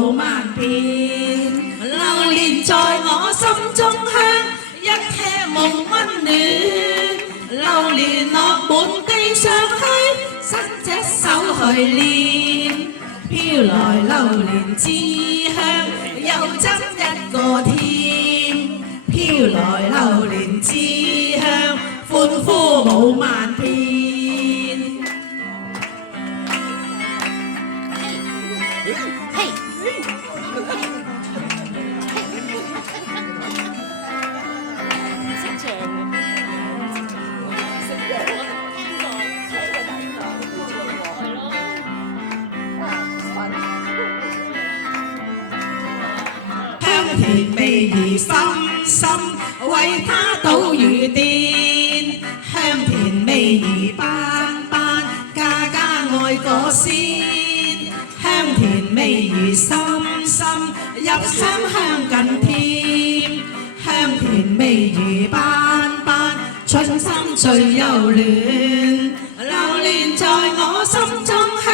舞萬遍，流連在我心中香，一車夢溫暖。流連落滿地上去，伸隻手去練，飄來榴蓮之香，又爭一個添。飄來榴蓮之香，歡呼舞萬遍。香甜味兒深深，為他倒雨癲。香甜味兒斑斑，家家愛果鮮。香甜味兒深深，入心香更添。香甜味兒斑斑，春心最幼嫩。流連在我心中香，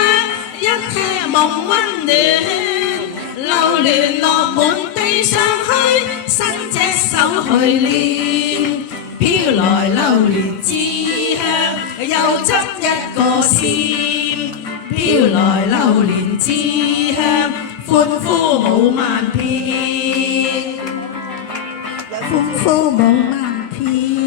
一車夢溫暖。流連落滿地上去，伸隻手去練，飄來榴蓮之香，又執一個先。飄來榴蓮之香，歡呼舞萬遍，歡呼舞萬遍。